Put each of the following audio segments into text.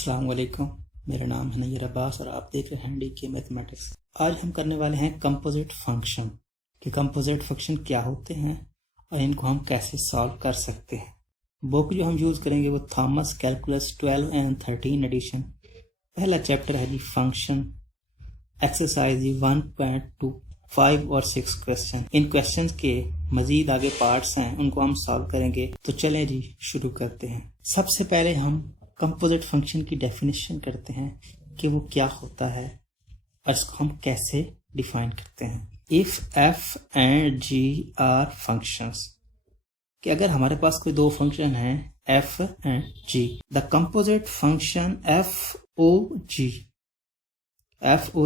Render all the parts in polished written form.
अस्सलाम वालेकुम। मेरा नाम है नैयर अब्बास और आप देख रहे हैं डीके मैथमेटिक्स। आज हम करने वाले हैं कंपोजिट फंक्शन कि कंपोजिट फंक्शन क्या होते हैं और इनको हम कैसे सॉल्व कर सकते हैं। बुक जो हम यूज़ करेंगे वो थॉमस कैलकुलस 12 एंड 13 एडिशन। पहला चैप्टर है जी फंक्शन, एक्सरसाइज 1.2, 5 और 6 क्वेश्चन। इन क्वेश्चन के मजीद आगे पार्ट्स हैं, उनको हम सॉल्व करेंगे। तो चलें जी शुरू करते हैं। सबसे पहले हम कंपोजिट फंक्शन की डेफिनेशन करते हैं कि वो क्या होता है और इसको हम कैसे डिफाइन करते हैं। If F and G are functions, कि अगर हमारे पास कोई दो फंक्शन हैं F and G, the composite function F O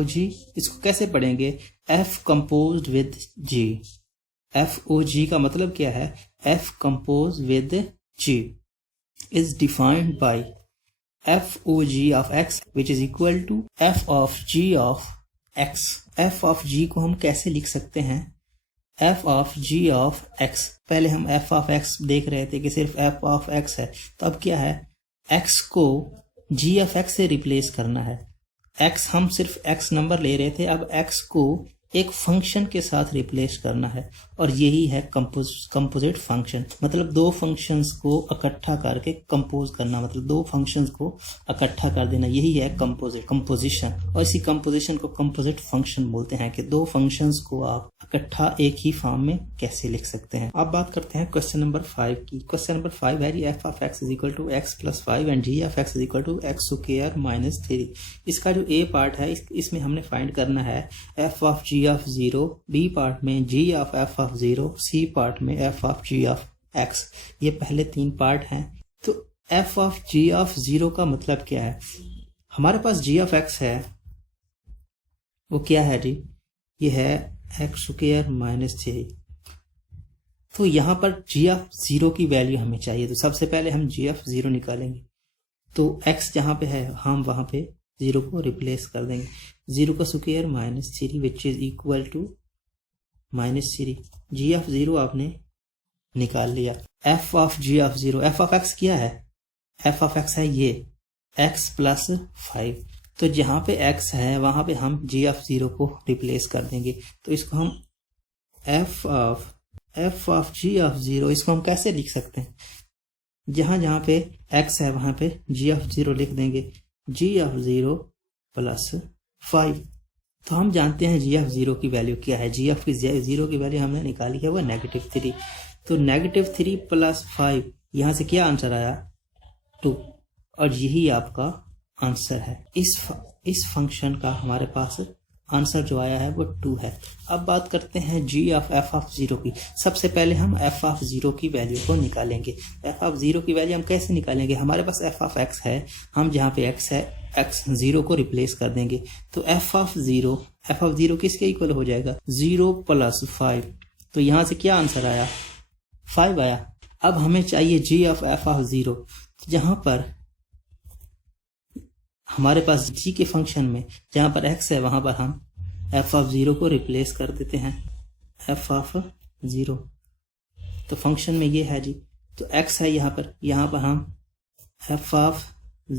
G, इसको कैसे पढ़ेंगे? F composed with G. F O G का मतलब क्या है? F compose with G is defined by f o g of x which is equal to f of g of x। f of g को हम कैसे लिख सकते हैं? f of g of x, पहले हम f of x देख रहे थे कि सिर्फ f of x है, तो अब क्या है? x को g of x से रिप्लेस करना है। x हम सिर्फ x नंबर ले रहे थे, अब x को एक फंक्शन के साथ रिप्लेस करना है और यही है कंपोजिट फंक्शन। मतलब दो फंक्शंस को इकट्ठा करके कंपोज करना, मतलब दो फंक्शंस को इकट्ठा कर देना, यही है कंपोजिशन। और इसी कंपोजिशन को कंपोजिट फंक्शन बोलते हैं कि दो फंक्शंस को आप इकट्ठा एक ही फॉर्म में कैसे लिख सकते हैं। अब बात करते हैं क्वेश्चन नंबर 5 की। क्वेश्चन नंबर 5 है F of x is equal to x plus 5 and g of x is equal to x square minus 3। इसका जो ए पार्ट है इसमें हमने फाइंड करना है F of ji of 0, B part में G of F of 0, C part में F of ji of X. ये पहले तीन पार्ट हैं। तो एफ ऑफ जी ऑफ 0 का मतलब क्या है? हमारे पास जी ऑफ एक्स है, वो क्या है जी? ये है एक्स स्क्वायर माइनस 3। तो यहां पर जी ऑफ 0 की वैल्यू हमें चाहिए, तो सबसे पहले हम जी ऑफ 0 निकालेंगे। तो एक्स जहां पे है हम वहां पे 0 को रिप्लेस कर देंगे। 0 का square minus 3 which is equal to minus 3। G of 0 आपने निकाल लिया। F of ji of 0, f of x क्या है? एफ ऑफ एक्स है ये एक्स प्लस 5। तो जहां पे एक्स है वहां पे हम जी ऑफ 0 को रिप्लेस कर देंगे। तो इसको हम एफ ऑफ जी ऑफ 0, इसको हम कैसे लिख सकते हैं? जहां पे एक्स है वहां पे जी ऑफ 0 लिख देंगे। जी ऑफ 0 प्लस 5। तो हम जानते हैं जी ऑफ 0 की वैल्यू क्या है। जी ऑफ 0 की वैल्यू हमने निकाली है वो -3। तो -3 प्लस 5, यहां से क्या आंसर आया? 2। और यही आपका आंसर है। इस फंक्शन का हमारे पास आंसर जो आया है वो 2 है। अब बात करते हैं जी ऑफ एफ ऑफ 0 की। सबसे पहले हम एफ ऑफ 0 की वैल्यू को निकालेंगे। एफ ऑफ 0 की वैल्यू हम कैसे निकालेंगे? हमारे पास एफ ऑफ एक्स है, हम जहाँ पे एक्स है एक्स 0 को रिप्लेस कर देंगे। तो एफ ऑफ 0 किसके इक्वल हो जाएगा? 0 प्लस 5। तो यहाँ से क्या आंसर आया? 5 आया। अब हमें चाहिए जी ऑफ एफ ऑफ 0। जहां पर हमारे पास जी के फंक्शन में जहां पर एक्स है वहां पर हम एफ ऑफ 0 को रिप्लेस कर देते हैं। एफ ऑफ 0 तो फंक्शन में ये है जी, तो एक्स है यहाँ पर हम एफ ऑफ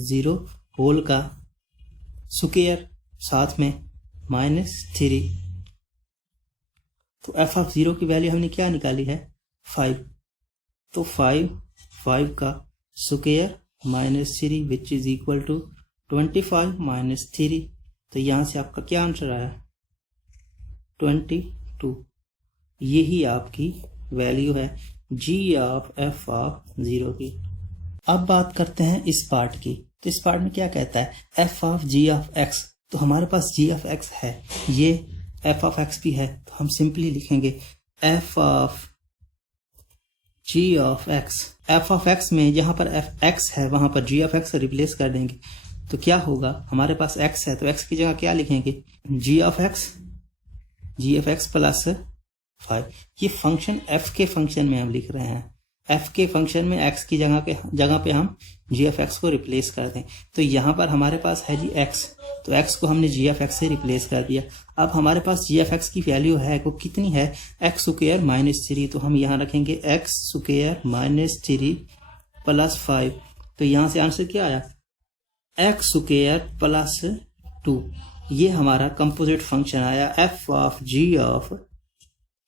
0 होल का स्क्वायर साथ में -3। तो एफ ऑफ 0 की वैल्यू हमने क्या निकाली है? 5। तो 5 का square -3 which is equal to 25 minus 3। तो यहां से आपका क्या आंसर आया? 22। यही आपकी वैल्यू है जी ऑफ एफ ऑफ 0 की। अब बात करते हैं इस पार्ट की। तो इस पार्ट में क्या कहता है? F of ji of x. तो हमारे पास जी ऑफ एक्स है, ये एफ ऑफ एक्स भी है, तो हम सिंपली लिखेंगे f of ji of x. F of x में जहां पर एफ एक्स है वहां पर जी ऑफ एक्स से रिप्लेस कर देंगे। तो क्या होगा? हमारे पास x है तो x की जगह क्या लिखेंगे? जी ऑफ एक्स प्लस 5। ये फंक्शन f के फंक्शन में हम लिख रहे हैं। f के फंक्शन में x की जगह पे हम जी ऑफ एक्स को रिप्लेस कर दें। तो यहाँ पर हमारे पास है जी x, तो x को हमने जी ऑफ एक्स से रिप्लेस कर दिया। अब हमारे पास जी ऑफ एक्स की वैल्यू है वो कितनी है? X square minus 3। तो हम यहाँ रखेंगे एक्स स्क्वायर माइनस 3 प्लस 5। तो यहाँ से आंसर क्या आया? एक्स स्क्वायर प्लस 2, ये हमारा कंपोजिट फंक्शन आया f of ji of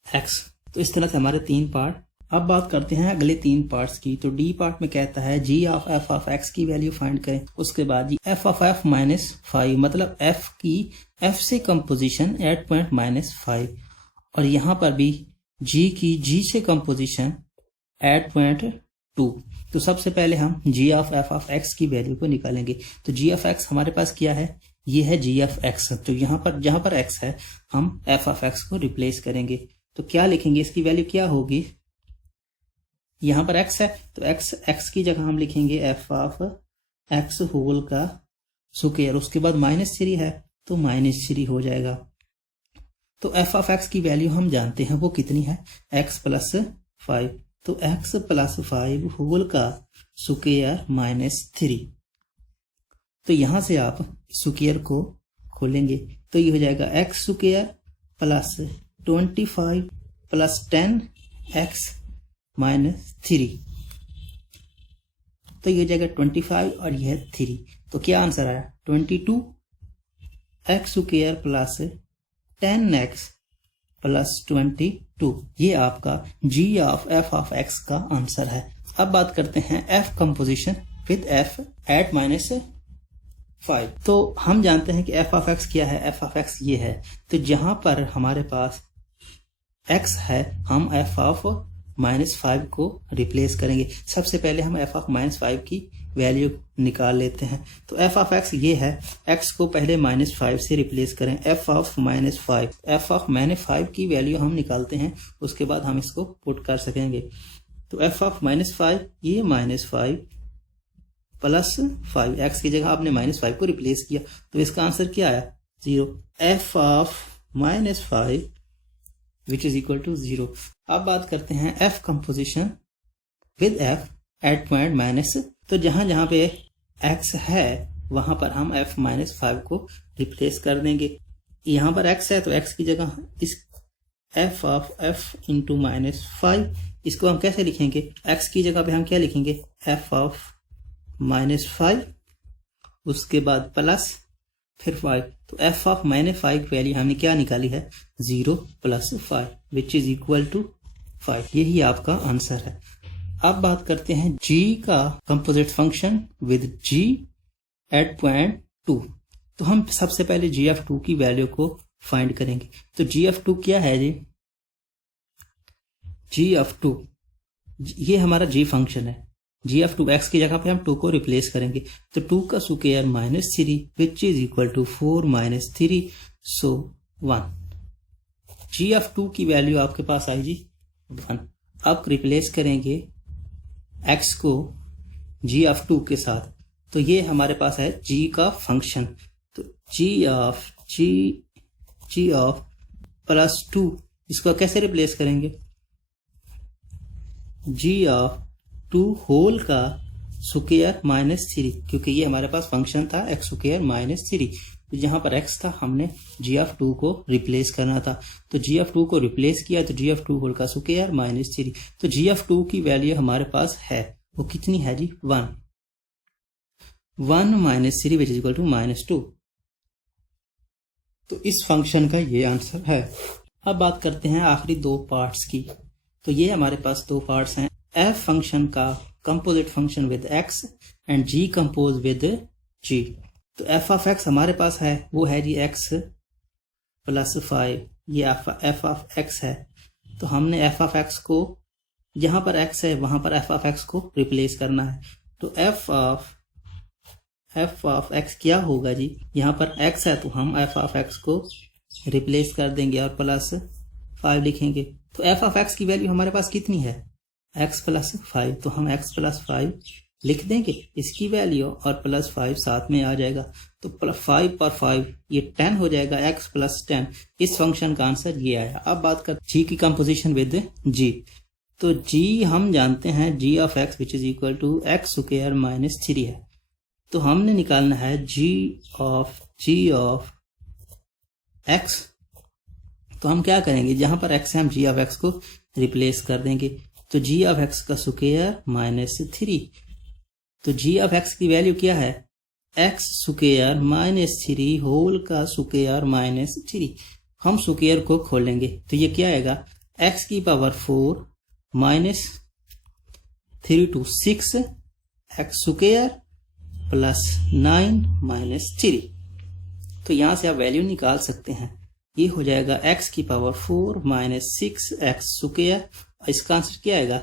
x. तो इस तरह से हमारे 3 पार्ट। अब बात करते हैं अगले 3 पार्ट्स की। तो डी पार्ट में कहता है जी ऑफ एफ ऑफ एक्स की वैल्यू फाइंड करें। उसके बाद जी एफ ऑफ एफ माइनस 5, मतलब एफ की एफ से कंपोजिशन एट पॉइंट माइनस 5, और यहां पर भी जी की जी से कंपोजिशन एट पॉइंट 2। तो सबसे पहले हम जी ऑफ एफ ऑफ एक्स की वैल्यू को निकालेंगे। तो जी ऑफ एक्स हमारे पास क्या है, ये है जी ऑफ एक्स। तो यहाँ पर जहां पर एक्स है हम एफ ऑफ एक्स को रिप्लेस करेंगे। तो क्या लिखेंगे, इसकी वैल्यू क्या होगी, यहां पर x है तो x की जगह हम लिखेंगे एफ ऑफ एक्स होल का स्क्वायर, उसके बाद -3 है तो -3 हो जाएगा। तो एफ ऑफ एक्स की वैल्यू हम जानते हैं वो कितनी है, x प्लस 5। तो x प्लस 5 होल का स्क्वायर -3। तो यहां से आप स्क्वायर को खोलेंगे तो ये हो जाएगा x square plus 25 plus 10x -3। तो ये हो जाएगा 25 और यह 3। तो क्या आंसर आया, 22 x square plus 10x plus 22। ये आपका g of f of x का आंसर है। अब बात करते हैं f composition with f at -5। तो हम जानते हैं कि f ऑफ x क्या है, f ऑफ x ये है। तो जहां पर हमारे पास x है हम f ऑफ -5 को रिप्लेस करेंगे। सबसे पहले हम f ऑफ -5 की वैल्यू निकाल लेते हैं। तो f ऑफ x ये है, x को पहले -5 से रिप्लेस करें, f ऑफ -5, f ऑफ -5 की वैल्यू हम निकालते हैं, उसके बाद हम इसको पुट कर सकेंगे। तो f ऑफ -5 ये -5 प्लस 5, x की जगह आपने -5 को रिप्लेस किया तो इसका आंसर क्या आया, 0। f of -5 which is equal to 0। अब बात करते हैं f composition with f at point minus. तो जहां जहां पे x है वहां पर हम f -5 को रिप्लेस कर देंगे। यहां पर x है तो x की जगह इस f ऑफ f इंटू -5, इसको हम कैसे लिखेंगे, x की जगह पे हम क्या लिखेंगे, f ऑफ -5, उसके बाद प्लस फिर 5। तो f ऑफ -5 की वैल्यू हमने क्या निकाली है, 0 plus 5 which is equal to 5। यही आपका आंसर है। अब बात करते हैं g का composite function with g at point 2। तो हम सबसे पहले g ऑफ 2 की वैल्यू को फाइंड करेंगे। तो g ऑफ 2 क्या है जी, g ऑफ 2 ये हमारा g फंक्शन है। g ऑफ 2 x की जगह पे हम 2 को रिप्लेस करेंगे तो 2 का square -3 which is equal to 4 -3 so 1। g of 2 की वैल्यू आपके पास आई जी 1। अब रिप्लेस करेंगे x को g ऑफ 2 के साथ, तो ये हमारे पास है g का फंक्शन। तो g ऑफ प्लस 2 इसको कैसे रिप्लेस करेंगे, g ऑफ 2 होल का स्क्वायर -3, क्योंकि ये हमारे पास फंक्शन था x स्क्वायर -3। तो जहां पर x था हमने g ऑफ 2 को रिप्लेस करना था। तो g ऑफ 2 को रिप्लेस किया तो g ऑफ 2 होल का स्क्वायर -3। तो g ऑफ 2 की वैल्यू हमारे पास है, वो कितनी है जी, 1 -3 विच इज इक्वल टू -2। तो इस फंक्शन का ये आंसर है। अब बात करते हैं आखिरी 2 पार्ट्स की। तो ये हमारे पास 2 पार्ट्स हैं, f फंक्शन का composite function with x and g compose with g। तो f ऑफ x हमारे पास है, वो है जी x प्लस 5, ये f ऑफ x है। तो हमने f ऑफ x को जहां पर x है वहां पर f ऑफ x को रिप्लेस करना है। तो f ऑफ x क्या होगा जी, यहाँ पर x है तो हम f ऑफ x को रिप्लेस कर देंगे और प्लस 5 लिखेंगे। तो f ऑफ x की वैल्यू हमारे पास कितनी है, x प्लस 5, तो हम x प्लस 5 लिख देंगे इसकी वैल्यू और प्लस 5 साथ में आ जाएगा। तो 5 पर 5 ये 10 हो जाएगा, x प्लस 10। इस फंक्शन का आंसर ये आया। अब बात कर g की कंपोजिशन विद g। तो g हम जानते हैं g of x which is equal to x square -3 है। तो हमने निकालना है g ऑफ x। तो हम क्या करेंगे, जहां पर x है हम g ऑफ x को रिप्लेस कर देंगे। तो g ऑफ x का स्क्वायर -3। तो g ऑफ x की वैल्यू क्या है, एक्स स्क्वायर माइनस 3 होल का स्क्वायर माइनस 3। हम स्क्वायर को खोलेंगे तो ये क्या आएगा, एक्स की power 4 minus 3 to 6 x square plus 9 minus 3। तो यहां से आप वैल्यू निकाल सकते हैं। ये हो जाएगा x की पावर 4 माइनस 6 एक्स स्क्वायर, इसका आंसर क्या आएगा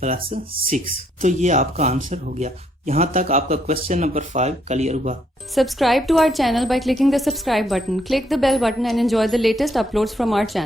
प्लस 6। तो ये आपका आंसर हो गया। यहाँ तक आपका क्वेश्चन नंबर 5 क्लियर हुआ। Subscribe to our channel by clicking the subscribe button. Click the bell button and enjoy the latest uploads from our channel.